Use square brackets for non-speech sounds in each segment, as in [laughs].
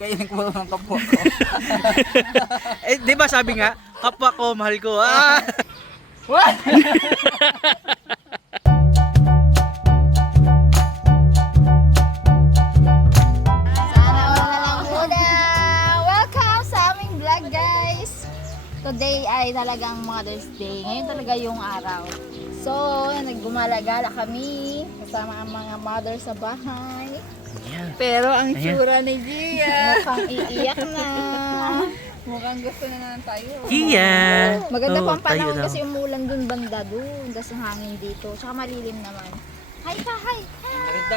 Kainin ko ng kapwa ko. [laughs] Eh, di ba sabi nga, kapwa ko, mahal ko. Ah! What? Sana all na lang muna. Welcome sa aming vlog guys. Today ay talagang Mother's Day. Ngayon talaga yung araw. So, naggumala-gala kami kasama ang mga mother sa bahay. Pero ang Ayan. tsura ni Gia, Mukhang iiyak na. [laughs] mukhang gusto na naman tayo. Iya! Maganda Oo, po ang panahon tayo daw. kasi umulan dun banda dun. Tapos yung hangin dito. Tsaka malilim naman. Hi ka, hi!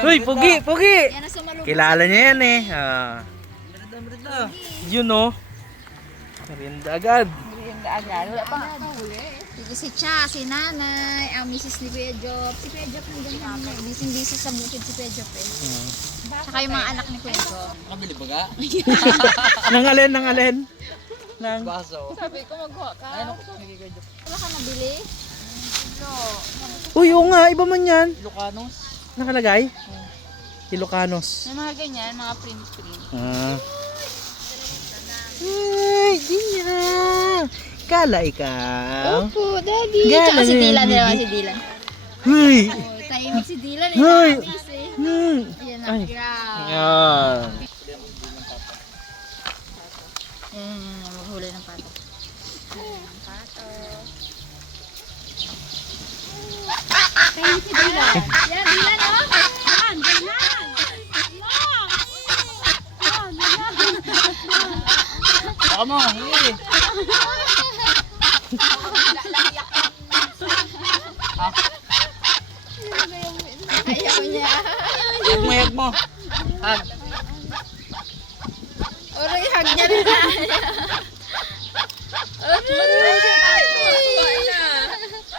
Uy, pugi, pugi! Ang. Kilala niya yan eh. Ah. Merida, merida. Yun oh. Merinda agad. Merienda agad. Wala pa nga huli. Dito si Cha, si Nanay, ang misis ni Kuya Job. Si Kuya Job nandiyan na. Busy-busy sa bukid si Kuya Job eh. Hmm. Tsaka yung mga anak ni Kuya Job. Nakabili ba ka? [laughs] Nang alin, nang alin? Nang... Baso. Sabi ko magkuha ka. Ano? Nagigadyo. Wala ka nabili? Uy, oo nga, iba man yan. Ilocanos. Nakalagay? Ilocanos. May mga ganyan, mga print-print. Ah. Ay, di Kala ikaw. Opo, Daddy. Gala Tsaka si Dylan naman si Dylan. Huy! Tahimik si Dylan eh. Hoy! Nakakamiss eh. Hmm. Ayan na. Ay. Grabe. Yan. Ayan, ayan, ayan, maghuli ng pato. Ayan, pato. Tahimik si Dylan. Yan, Dylan oh. Yan, ganyan. Baka mo. Ayaw niya. Yag mo, yag mo. Hag. Oray, hug niya rin.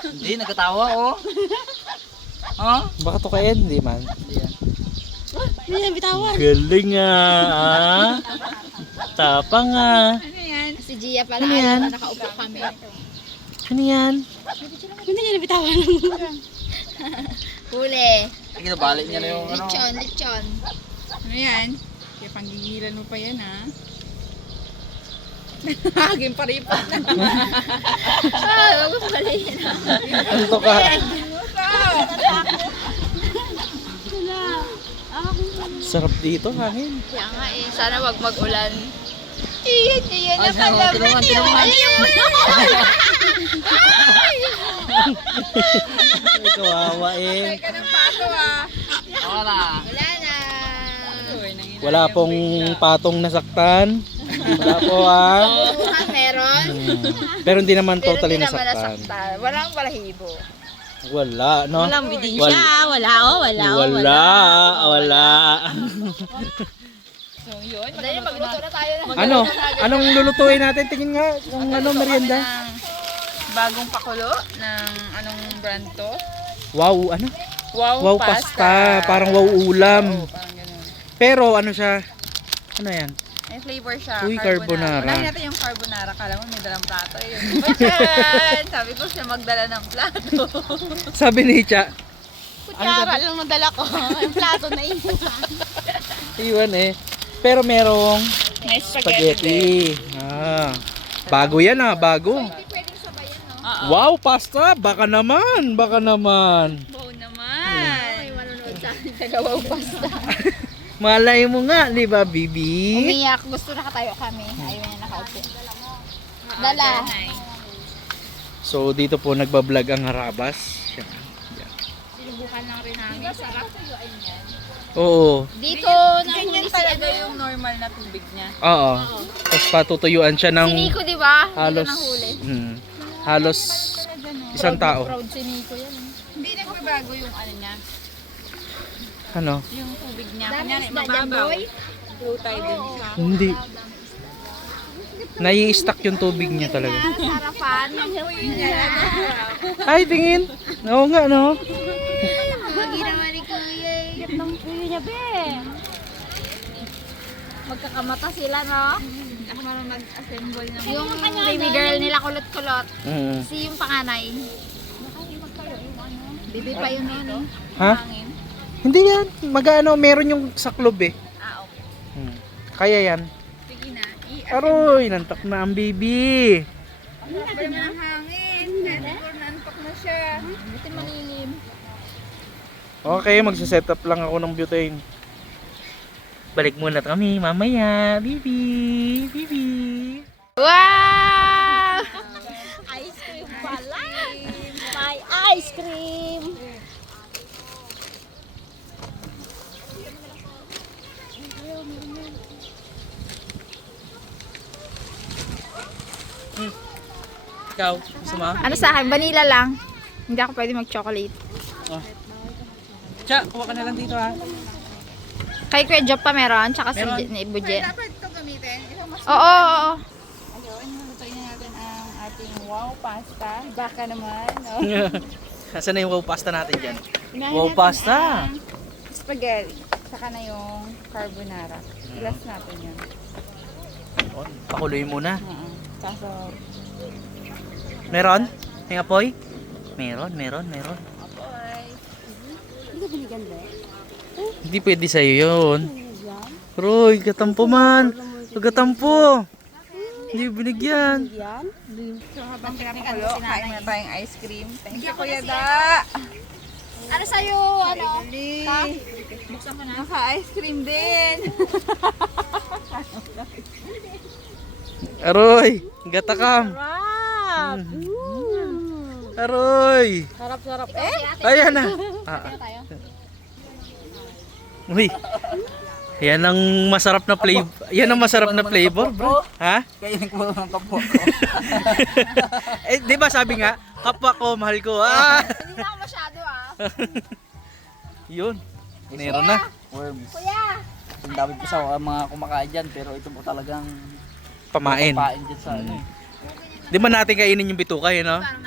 Hindi, nagkatawa oh. Ha? Baka to kaya hindi man. Hindi yan. Galing ah. Tapang ah. Ano yan? Si Gia pala, Ano yan? na nakaupo kami. Ano yan? [laughs] Huli. Ay, kinabalik niya na yung ano. Lechon, lechon. Ano yan? Kaya panggigilan mo pa yan, ha? [laughs] Haging paripat na. Ah, wag mo pala yun. Ano to ka? Sarap dito, hangin. Kaya nga eh, sana wag mag-ulan. Iyan, iyan Ay, sino? Tinungan, tinungan. Ay, kawawa eh. Ka ng pato? Ako na. Wala na. Wala pong patong nasaktan. Wala po ah. Meron. Hmm. Pero hindi naman totally nasaktan. Walang balahibo. Wala, no? Walang bidin siya. Wala, oh. Wala, oh. Wala, wala. [laughs] So, yun. Dali, magluto na tayo na. Ano? Anong lulutuin natin? Tingin nga kung ano merienda. Ng bagong pakulo ng anong brand to? Wow, ano? Wow, Wow pasta. Parang wow ulam. Oo, parang ganun. Pero ano siya? Ano yan? May flavor siya. Uy, carbonara. Unahin natin yung carbonara. Kala mo may dalang plato. Yun. Iba dyan. [laughs] Sabi ko siya magdala ng plato. [laughs] Sabi ni Cha, Kutsara lang madala ko. Yung plato na iwan. iwan eh. Pero merong May spaghetti. Ah. Bago yan ah, bago. Pwedeng sabayan, no? Oo. Wow, pasta! Baka naman, baka naman. Wow naman. Tagawaw pasta. [laughs] Malay mo nga, di ba, Bibi? Umiyak. Gusto nakatayo kami. Ayaw niya nakaupo. Dala. So, dito po nagbablog ang harabas. Yan. Yan. Sinubukan lang rin namin. Sarap. Oo. Dito, Ganyan nahuli si talaga yung normal na tubig niya. Oo. Tapos patutuyuan siya ng Si Nico, di ba? halos, Dito nahuli. hmm, halos isang tao. Proud si Nico yan. eh. Hindi nagbabago yung ano niya. Ano? Yung tubig niya. Dami isda dyan, mababaw. boy. Low tide din siya. Hindi. Nai-stack yung tubig niya talaga. Sarapan. Ay, tingin. Oo nga, no? Mga ginawa ni Kuya. Gatong Kuya niya, be. Magkakamata sila, no? Ako marunong mag-assemble ng Yung baby girl nila kulot-kulot. Mm. Si yung panganay. Bibi pa yun nun. Ha? hangin. Hindi yan. Mag-ano, meron yung sa club eh. Ah, okay. Hmm. Kaya yan. Sige na. Aroy, nantak na ang baby. Sarap ba naman ang hangin? Nantok nantok na siya. Buti malilim. Okay, magsiset up lang ako ng butane. Balik muna kami mamaya. Bibi, bibi. Wow! Ice cream pala! May ice cream! Ikaw, gusto mo? Ano sa akin? Vanilla lang. Hindi ako pwede mag-chocolate. Tsa, kuha ka na lang dito ha. Kay Kuya Job pa meron, tsaka Meron. si ni Buje. Dapat ito gamitin. Oo, oo, oo. Ayun, lutuin na natin ang ating wow pasta. Baka naman. No? [laughs] Nasaan na yung wow pasta natin dyan? Unahin Wow natin pasta. ang Spaghetti. Saka na yung carbonara. Ilas natin yun. Oh, Pakuloy muna. Oo. Kaso, Meron? May apoy? Meron, meron, meron. Apoy. Hindi pwede sa'yo yun. Roy, gatampo man. Gatampo. Hindi binigyan. So, habang pinapakulo, kain na tayong ice cream. Thank you, Kuya Da. Ano sa'yo, ano? Dali. Buksan ko na. Naka-ice cream din. Aroy, gatakam. Sarap! Aroy. Sarap-sarap. Eh? Ayan na. Ah, tayo? uy. Yan ang masarap na flavor. Yan ang masarap na flavor, bro. Ha? Kainin ko ang kapo ko. [laughs] Eh, di ba sabi nga, kapwa ko, mahal ko. Ah! Hindi na ako masyado ah. [laughs] Yun. Meron na. Worms. Kuya! Ang dami po sa mga kumakain dyan, pero ito po talagang Pamain. papain dyan sa ano. eh. Di ba natin kainin yung bituka, yun, no? Parang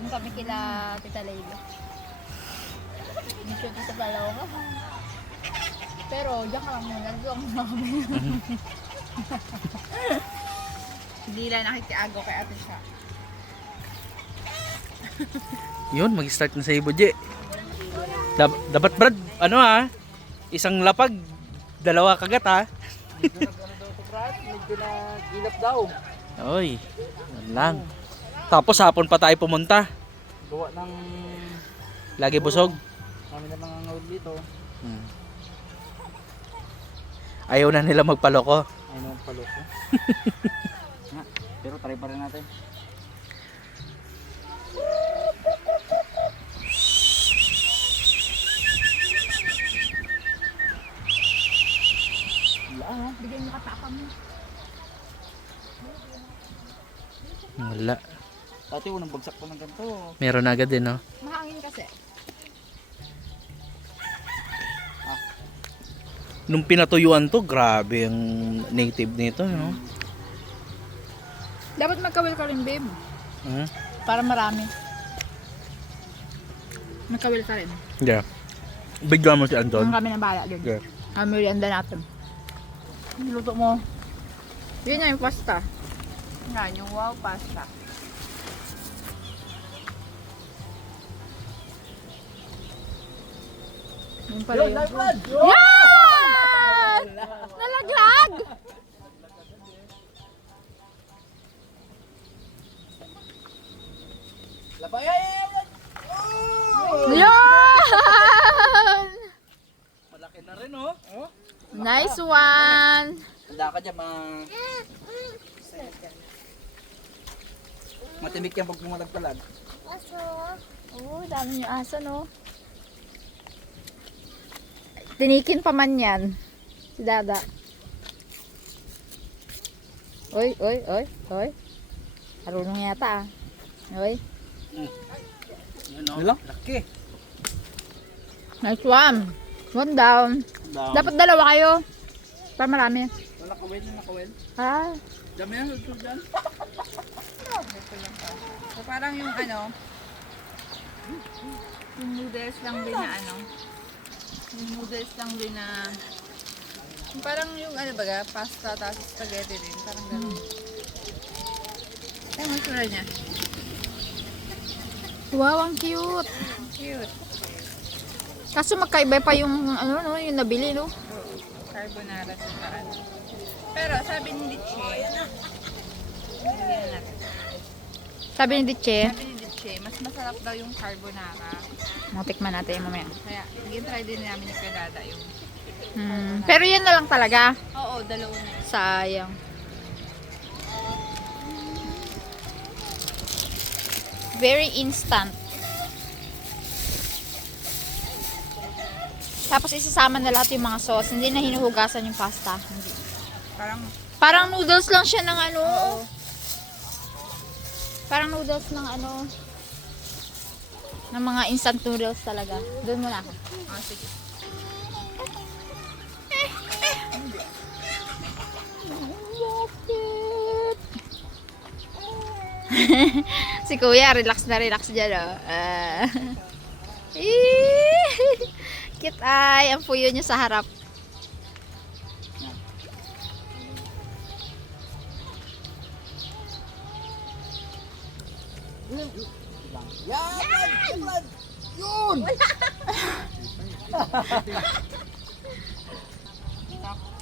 Nandun kami kila Tita Layla. Mission ko sa dalawa ka. Pero diyan ka lang muna. Doon na kami. [laughs] Hindi lang nakikiago kay ate siya. Yun, mag-start na sa ibo, Je. Dab- dapat, Brad, ano ha? Isang lapag, dalawa kagat ha? Medyo na gilap daw. Oy, yan lang. Tapos hapon pa tayo pumunta. Gawa ng Lagi busog. kami na mga ngawid dito. Hmm. Ayaw na nila magpaloko. Ay naman palo ko. [laughs] Nga, pero try pa rin natin. Wala. Dati unang bagsak pa ng ganito. Meron agad din, no? Mahangin kasi. Nung pinatuyuan to, grabe ang native nito, no? Dapat magkawil ka rin, babe. Hmm? Para marami. Magkawil ka rin. Yeah. Bigyan mo si Ang Anton. kami ng bahala din. Yeah. Ang merienda natin. Niluto mo. Yun na yung pasta. Yan, yung wow pasta. Yun pala yun. Yan! Nalaglag! Yan! Malaki na rin, oh. Nice one! Handa ka dyan, mga... Matimik yan pag pumatagtalag. Oh, dami yung aso, no? Tinikin pa man yan. Si Dada. Oy, oy, oy, oy. Marunong yata ah. Oy. Yun. Nila? Laki. Nice one. One down. Dapat dalawa kayo. Para marami. Wala kawin, wala kawin. Ah. Dami yan, ito dyan. So, parang yung ano, yung noodles lang din na ano, yung noodles lang din na, yung parang yung ano baga, pasta tapos spaghetti din, parang gano'n. Ay, masura niya. Wow, ang cute. Cute. Kaso magkaiba pa yung ano no, yung nabili no. Carbonara sa ano. Pero sabi ni Diche. Sabi ni Diche, Sabi Diche, mas masarap daw yung carbonara. matikman natin mamaya. Kaya, naging try din namin ni Kuya Dada yung... Hmm. Pero yan na lang talaga. Oo, dalawa na yun. Sayang. Very instant. Tapos isasama na lahat yung mga sauce. Hindi na hinuhugasan yung pasta. Hindi. Parang, Parang noodles lang siya ng ano. Parang noodles ng ano. Ng mga instant noodles talaga. Doon muna ako. ah, sige. [laughs] si kuya, relax na relax dyan, oh. Ah. [laughs] Cute ay, ang puyo niya sa harap.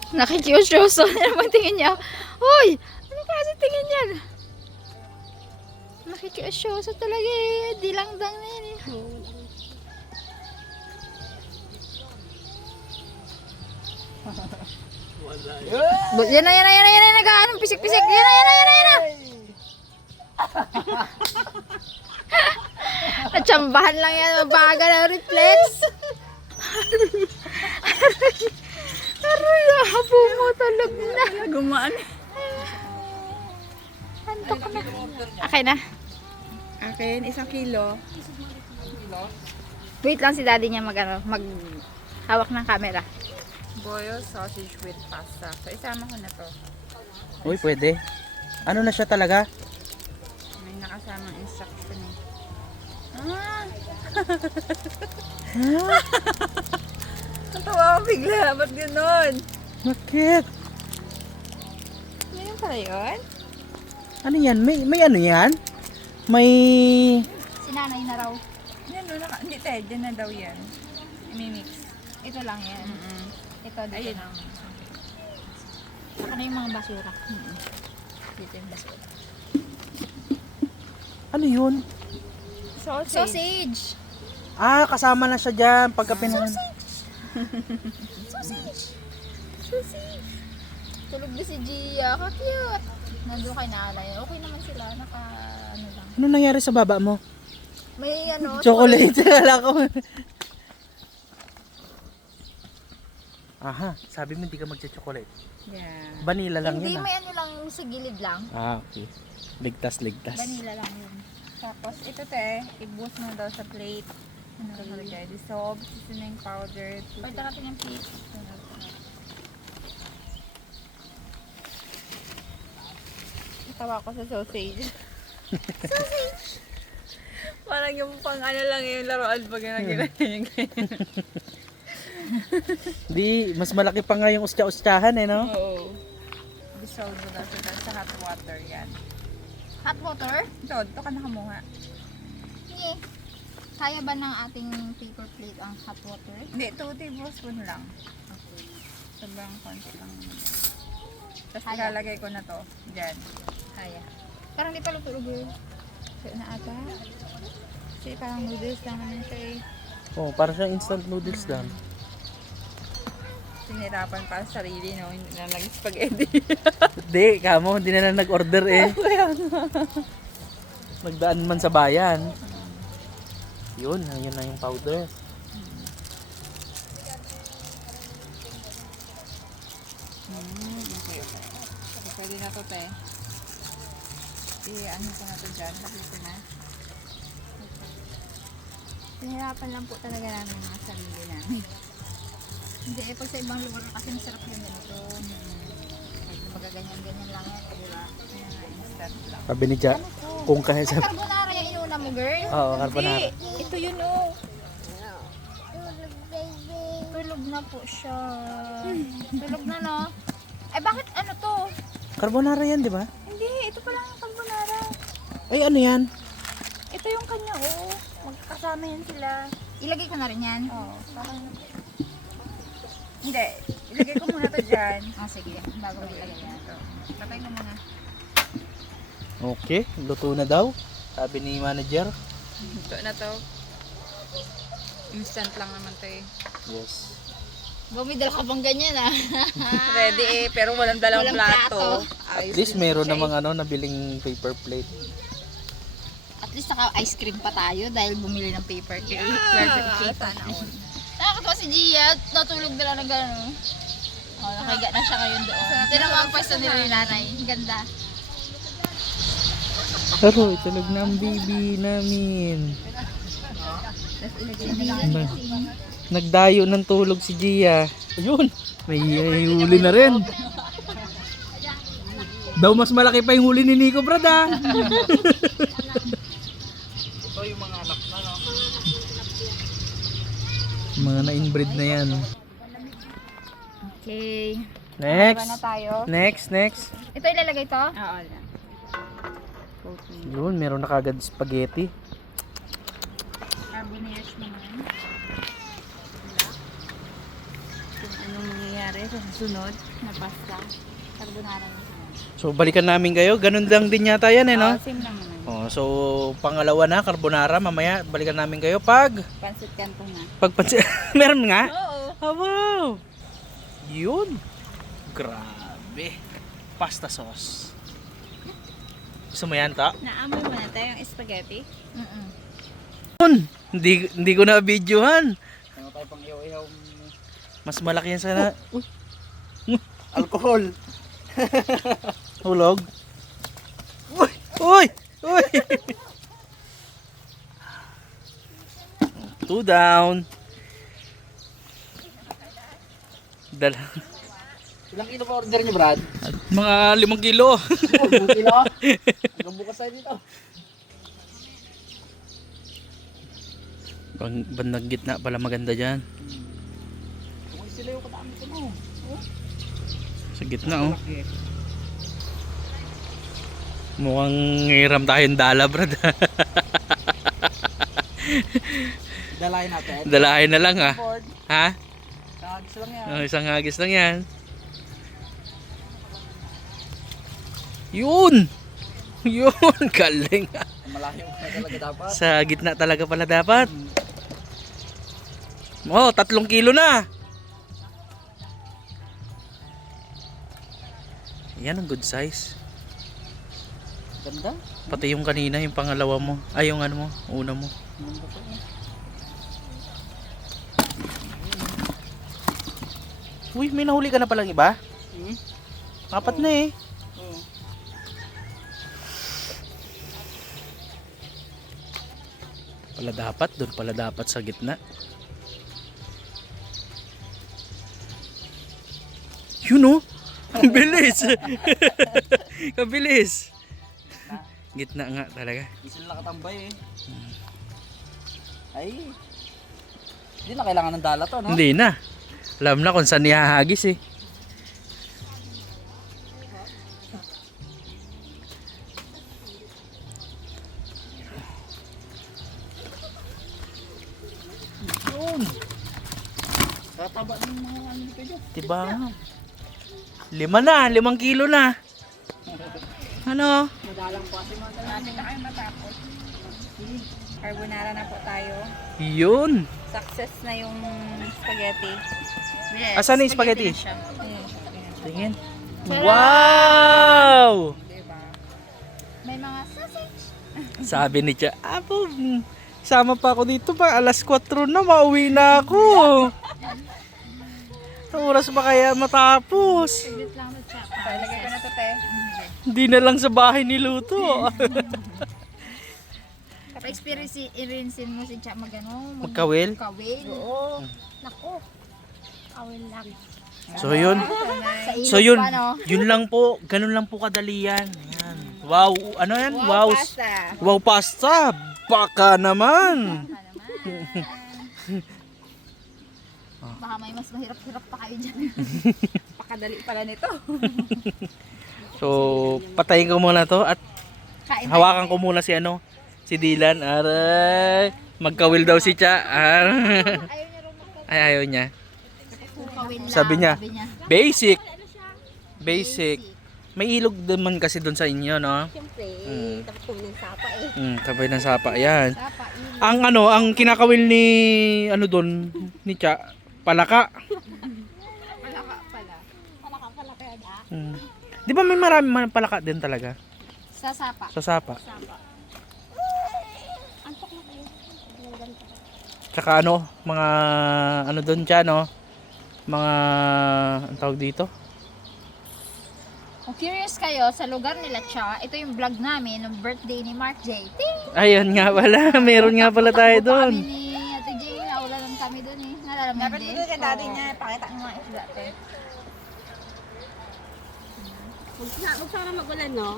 Nakikiusyoso na naman tingin niya. Hoy! Ano kasi tingin yan? Nakikiusyoso talaga eh. Di lang dang na yan eh. Yan na, yan na, yan na, yan na, nag-aanong pisik-pisik. Yan na, yan na, yan na, yan na. [laughs] [laughs] Natsambahan lang yan, mabaga na reflex. Aray, habo mo, tulog na. Gumaan. Antok na. Okay na. Akin, isang kilo. Wait lang si daddy niya mag, ano, mag hawak ng camera. Boiled sausage with pasta. So, isama ko na to. Uy, pwede. Ano na siya talaga? May nakasamang instruction Ah, [laughs] Natawa ko bigla. Ba't ganon? Bakit? Ganyan pala yun? Ano yan? May, may ano yan? May... si nanay na raw. Yan, no, naka, hindi te, dyan na daw yan. I-mix. Ito lang yan. Mm-mm. Ito, dito Ayun. lang. Saka na yung mga basura. Dito yung basura. Ano yun? Sausage. Sausage! Ah, kasama na siya dyan. Pagka pinan... [laughs] Tulog na si Gia. Ka-cute. Nandun kay nanay. Okay naman sila. Naka, ano lang. Ano nangyari sa baba mo? May ano. [laughs] Chocolate. Kala ko. Aha, sabi mo hindi ka magcha-chocolate. Yeah. Vanilla lang Hindi, yun ah. may ano lang sa gilid lang. Ah, okay. Ligtas, ligtas. Vanilla lang yun. Tapos, ito te, i-boost mo daw sa plate. Ano ka nalagay? Dissolved seasoning powder. Pwede natin yung peach. Tawa ko sa sausage. [laughs] sausage! Parang yung pang ano lang yung laruan pag yung ganyan. Di, mas malaki pa nga yung ustya-ustyahan eh, no? Oo. Dissolve mo daw sa, sa hot water yan. Hot water? Ito, ito ka nakamuha. Sige. Kaya ba ng ating paper plate ang hot water? Hindi, 2 tablespoon lang. Sobrang konti lang. Tapos Kaya. ilalagay ko na to. Diyan. Kaya. Parang di pa luto girl. So, na ata. Kasi parang noodles lang naman siya eh. Oh, para siyang instant noodles lang. Sinirapan para sa sarili, no? Hindi na naging spaghetti. Hindi, kamo, hindi na lang nag-order eh. [laughs] Nagdaan man sa bayan. Yun, yun na yung powder. Hmm, okay. okay. Pwede na to, te. I-ano ko na to dyan. Ko na. Pinahirapan lang po talaga namin mga sarili namin. Hindi, eh, pag sa ibang lugar kasi masarap yung ganito. Pag magaganyan-ganyan lang yan, di ba? Sabi ni Ja, kung kaya Ay, sa... carbonara yung inuna mo, girl. Oo, carbonara. Ito yun, oh. Tulog na po siya. Tulog na, no? Ay, bakit ano to? Carbonara yan, di ba? Hindi, ito pa lang yung carbonara. Ay, ano yan? Ito yung kanya, oh. Magkakasama yan sila. Ilagay ko na rin yan. Oo, parang... Hindi, ilagay ko muna to dyan. Ah, sige. Bago mo ilagay yan. Ito, patay ko muna. Okay, luto na daw. Sabi ni manager. Ito na to. Instant lang naman to eh. Yes. Bumidala ka bang ganyan ah. [laughs] Ready eh, pero walang dalang Walang plato. At Ayos least meron namang ano, nabiling paper plate. At least naka-ice cream pa tayo dahil bumili ng paper cake. eh. Perfect cake. sana all. Si Gia, natulog na lang na gano'n. Oh, nakahiga na siya ngayon doon. Ito naman ang pwesto nila ni nanay. Ganda. Pero tulog na ang baby namin. Ba- Nagdayo ng tulog si Gia. Ayun, may may huli na rin. Daw mas malaki pa yung huli ni Nico, brad ah. Ito yung mga anak na, no? Mga na-inbreed na yan. Okay. Next. na tayo. Next, next. Ito ilalagay to? Oo, na. Yun, meron na kagad spaghetti. Carbonaires naman. Kung anong mangyayari sa susunod. Na pasta. Carbonara na. So, balikan namin kayo. Ganun lang din yata yan, eh, no? Oo, same lang naman. Oh, so pangalawa na carbonara mamaya balikan namin kayo pag Pansit kanto na. pagpansin [laughs] meron nga? Oo. oh, wow! Yun! Grabe! Pasta sauce. Gusto mo yan ta? Naamoy mo na tayo yung spaghetti. Mm-mm. Yun, hindi hindi ko na videohan mas malaki yan sana Alcohol. [laughs] hulog? Uy! Uy uy two down Dala. Ilang kilo pa order niyo, Brad? Mga limang kilo. [laughs] Buong kilo. Hanggang bukas tayo dito. Bang, bandang gitna pala maganda dyan. Kung sila yung kadami ko mo. Sa gitna oh. Mukhang ngiram tayong dala brad. Dalayan natin. Dalahin na lang ah. Board. Ha? Kagis lang yan. Oh, isang hagis lang yan. Yun! Yun! [laughs] Galing. Malayo na talaga dapat. Sa gitna talaga pala dapat. Oh, tatlong kilo na. Yan ang good size. Ganda. Pati yung kanina, yung pangalawa mo. Ay, yung ano mo, una mo. Uy, may nahuli ka na palang iba? Hmm? Apat na eh. Oo. Pala dapat, doon pala dapat sa gitna. Yun oh. [laughs] Ang bilis. [laughs] Kabilis. Gitna nga talaga. Hindi sila nakatambay eh. Ay. Hindi na kailangan ng dala to, no? Hindi na. Alam na kung saan ihahagis eh. Yun. Tataba ng mga ano dyan. Diba? Lima na, limang kilo na. Ano? Madalang pa si mga Natin na kayo matapos. Carbonara na po tayo. Yun. Success na yung spaghetti. Yes. Asan yung spaghetti? na siya. Tingin. Wow! Diba? May mga sausage. Sabi ni Tia, Apo, mm, sama pa ako dito pa. Alas 4 na, mauwi na ako. Anong [laughs] oras ba kaya matapos? Saglit lang na. So, ilagay ko na to, te. Hindi na lang sa bahay niluto. Pa-experience i-rinsin mo si Cha magano. mag- Magkawil? Kawil. Oo. Nako. Kawil lang. So yun. Sa ilog So yun, pa, no? yun lang po. Ganun lang po kadali yan. Ayan. Wow, ano yan? Wow. Wow, pasta. Wow pasta. Baka naman. Baka may mas mahirap-hirap pa kayo dyan. [laughs] Pakadali pala nito. [laughs] So, patayin ko muna to at hawakan ko muna si ano, si Dylan. Aray. Magkawil daw si Cha. Ay, ayaw niya. Sabi niya. Niya. Basic. Basic. May ilog naman kasi doon sa inyo, no? Siyempre, Mm. dapat kami ng sapa eh. Mm, tabay ng sapa. Yan. Sapa, ilo. Ang ano, ang kinakawil ni ano doon ni Cha, palaka. [laughs] Palaka pala. Palaka pala kaya. Mm. Di ba may marami man palaka din talaga Sa sapa. sa sapa? Antok na kayo. Ganito. Tsaka ano, mga ano doon Cha, no? Mga ang tawag dito? Kung curious kayo sa lugar nila Cha, ito yung vlog namin ng birthday ni Mark J. Ting! Ayun nga pala, [laughs] meron nga pala tayo doon. Kami ni Ate J, naulalan kami doon eh. Nalala mo Dapat din? dito kay daddy niya, pakita ang mga isda te. Huwag na, huwag sana magulan, no?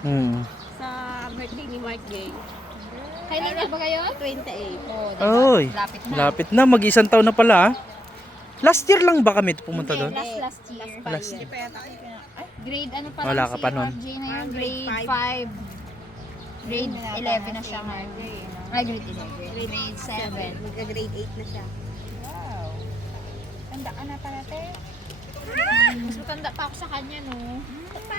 Hmm. Sa birthday ni Mark Gay. Kailan na ba kayo? 28. Oo, diba? Oy, Lapit na. lapit na, mag-isang taon na pala. ah. Last year lang ba kami pumunta doon? last last year. Last. Ay, Grade ano pa Wala lang ka si pa yun? Ah, Grade grade 5. Grade Grade 11 na siya ngayon. Ay, grade 11. Grade 7. Magka-grade 8 na siya. wow. Tanda ka na pala te. Mas matanda pa ako sa kanya, no?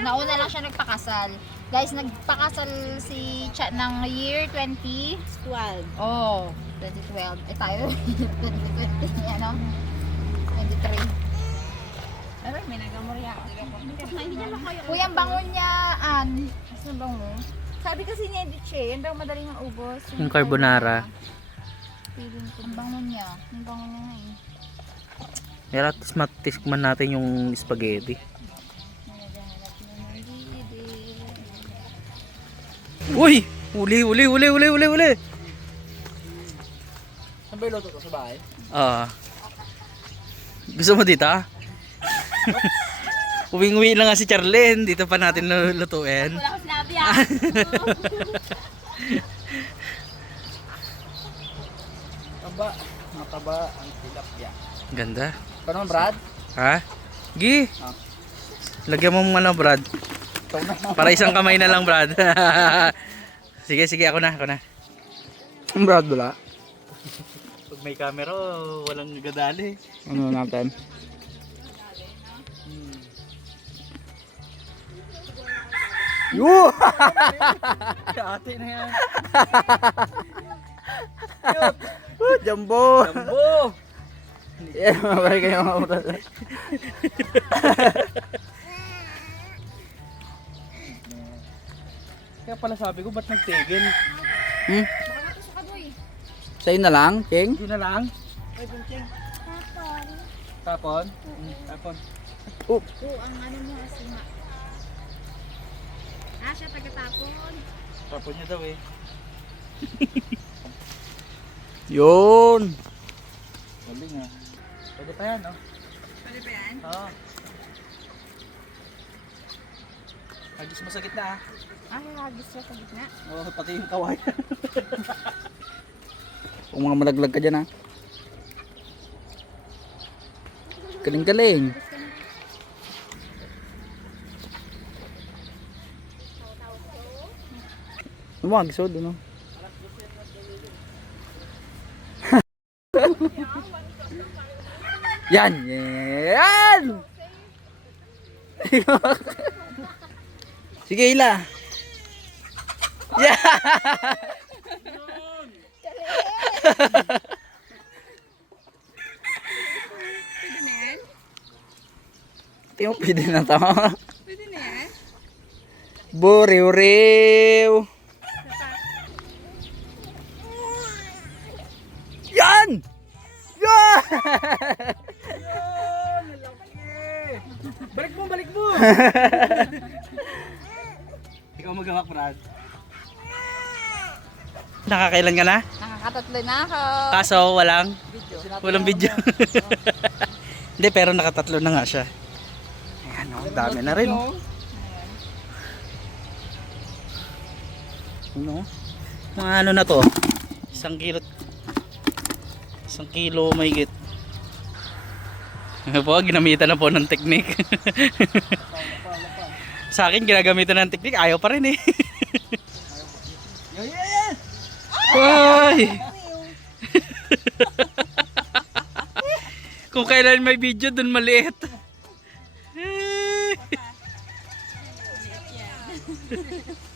Nauna lang siya nagpakasal. Guys, nagpakasal si Cha ng year 20. 12. Oh, 2012. Eh tayo, [laughs] 2020, ano? 23. Pero may nagamorya ako. Niya. Kuya, ang bango niya, An. Saan ang bango? Sabi kasi ni Edith Che, yan daw madaling maubos. Yung carbonara. Feeling ko. Ang bango niya. Ang bango niya nga eh. Pero at least natin yung spaghetti. Uy! Uli, uli, uli, uli, uli, uli! Saan ba yung luto ko sa bahay? Ah. Gusto mo dito? [laughs] Uwing-uwi na nga si Charlene. Dito pa natin lulutuin. Wala ko sinabi ah. [laughs] Taba. Mataba ang tilapia. Ganda. Naman, Brad? Ha? Gi! Ah. Lagyan mo mong ano, Brad. Ikaw na. Para isang kamay na lang, Brad. [laughs] sige, sige. Ako na, ako na. Brad, wala. Pag may camera, walang gadali. Ano natin? Yo! [laughs] Ate na yan. oh, Jumbo! Jumbo! [laughs] Yeah, mabalik kayo mga utas. Kaya pala sabi ko, ba't nagtigil? Hmm? Sa'yo na lang, King? Hindi na lang. Tapon? Tapon. Oh, Oo, ang ano mo, asima. Ah, siya tagatapon. Tapon niya daw eh. [laughs] yun! Galing ah. Pwede pa yan, no? Pwede ba yan? Oo. Hagis mo sa gitna ah. Ah, hagis siya sa gitna. Oo, pati yung kaway. [laughs] Kung mga malaglag ka dyan ha. Galing-galing. Lumag, so doon. Yan! Yan! [laughs] Sige, Ila. [laughs] Yeah! Pwede na yan? Tingnan mo, pwede na tama. Pwede na yan? Buriw-riw. Yan! Yan! balik mo, balik mo! [laughs] Ikaw magawak, Brad. Nakakailan ka na? Nakakatatlo na ako. Kaso walang walang video. [laughs] Hindi, pero nakatatlo na nga siya. Ayan, oh, dami na rin. Ano? Mga ano na to? Isang kilo. Isang kilo may git. Ano po, ginamitan na po ng teknik. [laughs] Sa akin, ginagamitan ng teknik, ayaw pa rin eh. [laughs] Ay! [laughs] Kung kailan may video, dun maliit.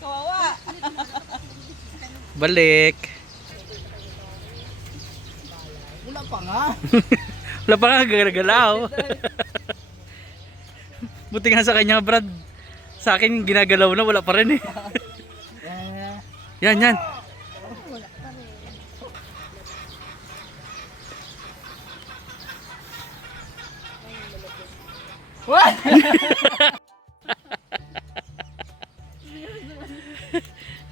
Kawawa. Balik. Wala pa nga. [laughs] Wala pa nga gagalaw. Buti nga sa kanya, Brad. Sa akin, ginagalaw na, wala pa rin eh. [laughs] Yan, yan. What?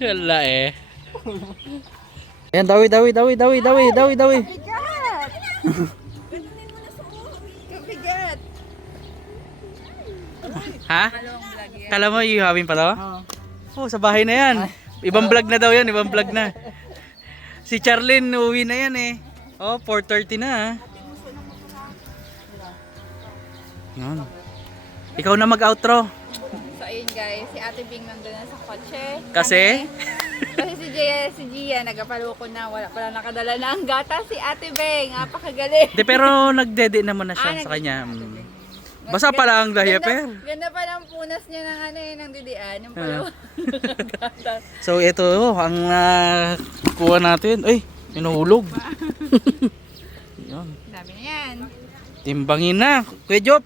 Wala eh. Ayan, dawi, dawi, dawi, dawi, dawi, dawi, dawi. Kabigat. Ha? Kala mo iihawin pa to? Oo. Oh, sa bahay na yan. Ibang vlog na daw yan, ibang vlog na. Si Charlene, uwi na yan eh. Oh, 4.30 na ah. Yun. Ikaw na mag-outro. So ayun guys, si Ate Bing nandun na sa kotse. Kasi? Kasi si Gia, si Gia nagapaloko na, wala pala nakadala na ang gata si Ate Bing. Napakagaling. De, pero nagdede naman na siya Ah, sa kanya. Mm. Basta pala ang diaper. Ganda, ganda pa ng punas niya ng ano eh, ng didian. Yung Ah. [laughs] pala gata. So ito ang uh, kuha natin. Ay, inuhulog. [laughs] Yun. Dami na yan. Timbangin na. Kuya Jop.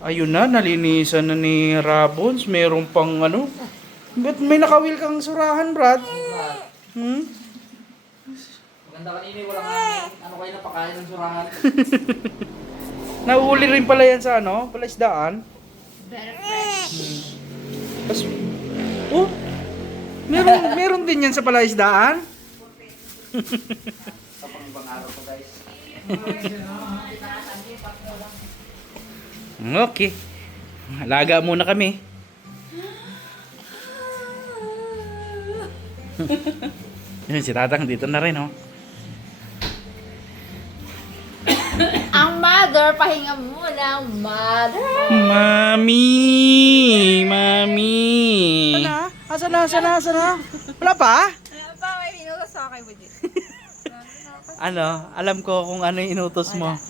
Ayun na, nalinisan na ni Rabons. Meron pang ano. Ba't may nakawil kang surahan, Brad? Hmm? Maganda kanina, wala nga. Ano kayo napakain ng surahan? [laughs] Nahuli rin pala yan sa ano, palaisdaan. Very fresh. Tapos, oh, meron, meron din yan sa palaisdaan. Kapag ibang araw ko guys. [laughs] Okay. Alaga muna kami. [laughs] Yun, si Tatang dito na rin, oh. Ang mother, pahinga muna, mother. Mami! Mami! Sana? Asa na? Asa na? Asa na? Wala pa? Ano pa, may pinutos sa akin, Budget. [laughs] Ano? Alam ko kung ano yung inutos mo. Lang.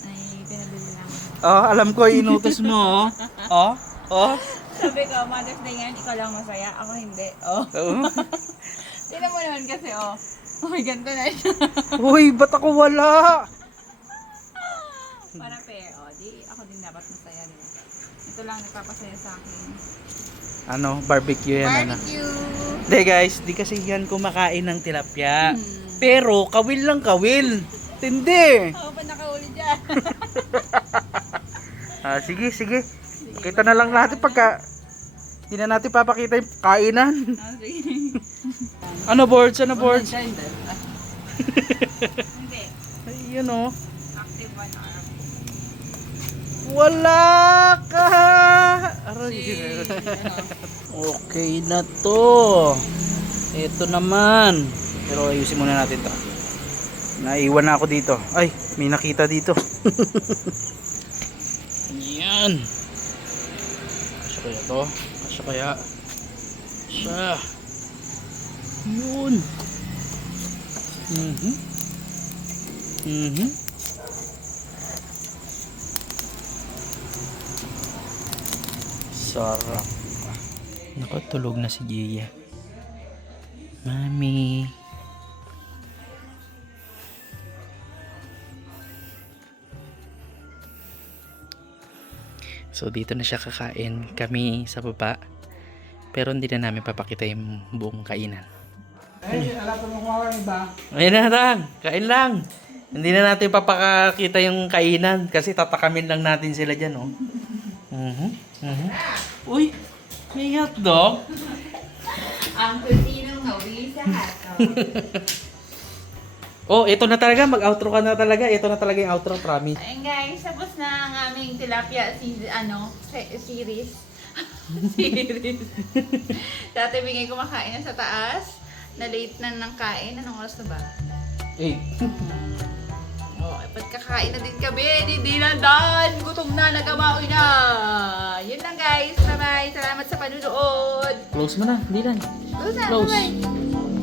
Oh, alam ko inutos mo, oh. Oh? Oh? Sabi ko, Mother's Day ngayon, ikaw lang masaya. Ako hindi. Oh. Oo. [laughs] Tignan mo naman kasi, oh. My ganito na siya. [laughs] Uy, ba't ako wala? Para fair. Oh, di ako din dapat masaya din. Ito lang nagpapasaya sa akin. Ano, barbecue yan, ano. Barbecue! Hindi guys, di kasi yan kumakain ng tilapia. Hmm. Pero, kawil lang kawil. Tindi. Ako pa nakahuli dyan. [laughs] [laughs] Ah, sige, sige. Pakita na lang natin pagka hindi na natin papakita yung kainan. Ah, [laughs] sige. Ano boards? Ano boards? Hindi. Ayun oh. Active one. Wala ka! Aray. Okay na to. Ito naman. Pero ayusin muna natin to. Naiwan na ako dito. Ay, may nakita dito. Yan. Kasya kaya to? Kasya kaya? Kasya. Yun. Mhm. Mhm. Sarap. Nakatulog na si Gia. Mami. So dito na siya kakain. Kami sa baba. Pero hindi na namin papakita yung buong kainan. Ay, alam ko mo kung ba? Ayun na lang. Kain lang. Hindi na natin papakita yung kainan kasi tatakamin lang natin sila dyan, oh. Mhm. Mhm. Uy, may hotdog. Ang kusinong hawi sa hato. [laughs] Oh, ito na talaga. Mag-outro ka na talaga. Ito na talaga yung outro, promise. Ayun guys, tapos na ang aming tilapia si, ano, se- series. [laughs] series. [laughs] Dati bigay kumakain na sa taas. Na late na ng kain. Anong oras na ba? Eh, [laughs] Oh, eh, pagkakain na din kami. Hindi na dan. Gutom na, nagamaoy na. Yun lang guys. Bye-bye. Salamat sa panunood. close mo na. Hindi lang. Close. Close. Bye-bye.